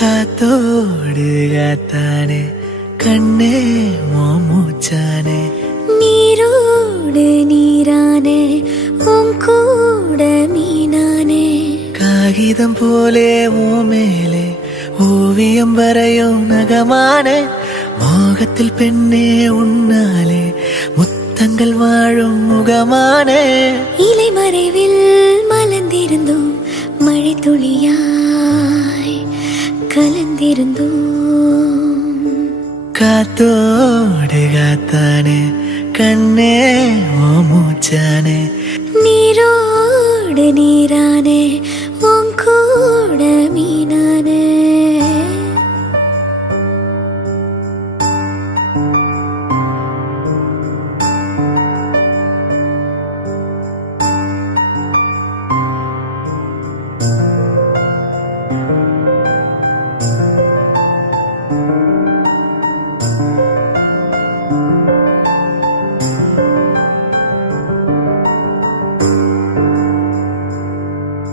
காத்தோடு காத்தானே கண்ணே ஓ மூச்சானே நீரோடு நீரானே உன் கூட மீனானே காகிதம் போலே ஓ மேலே ஓவியம் வரையும் நகமானே மோகத்தில் பெண்ணே உன்னாலே முத்தங்கள் வாழும் முகமானே இலை மறைவில் மலர்ந்திருந்தோம் மழை துளியாய் கலந்திருந்தோம் காத்தோடு காத்தானே கண்ணே ஓ மூச்சானே நீரோடு நீரானே